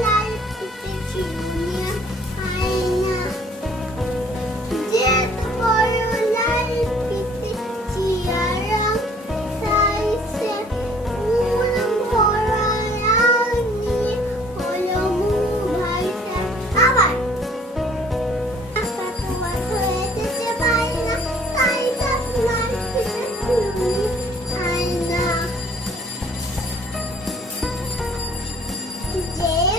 লাল পিঠে চিনিয়ে আয়না যেত বড় লাল পিঠে চিয়ারা সাইসে মন ভরা লাল নিয়ে হলো মুখ ভাইসা আবার আকা তোমার হয়েছে বাইনা তাই লাল পিঠে চিনিয়ে আয়না যে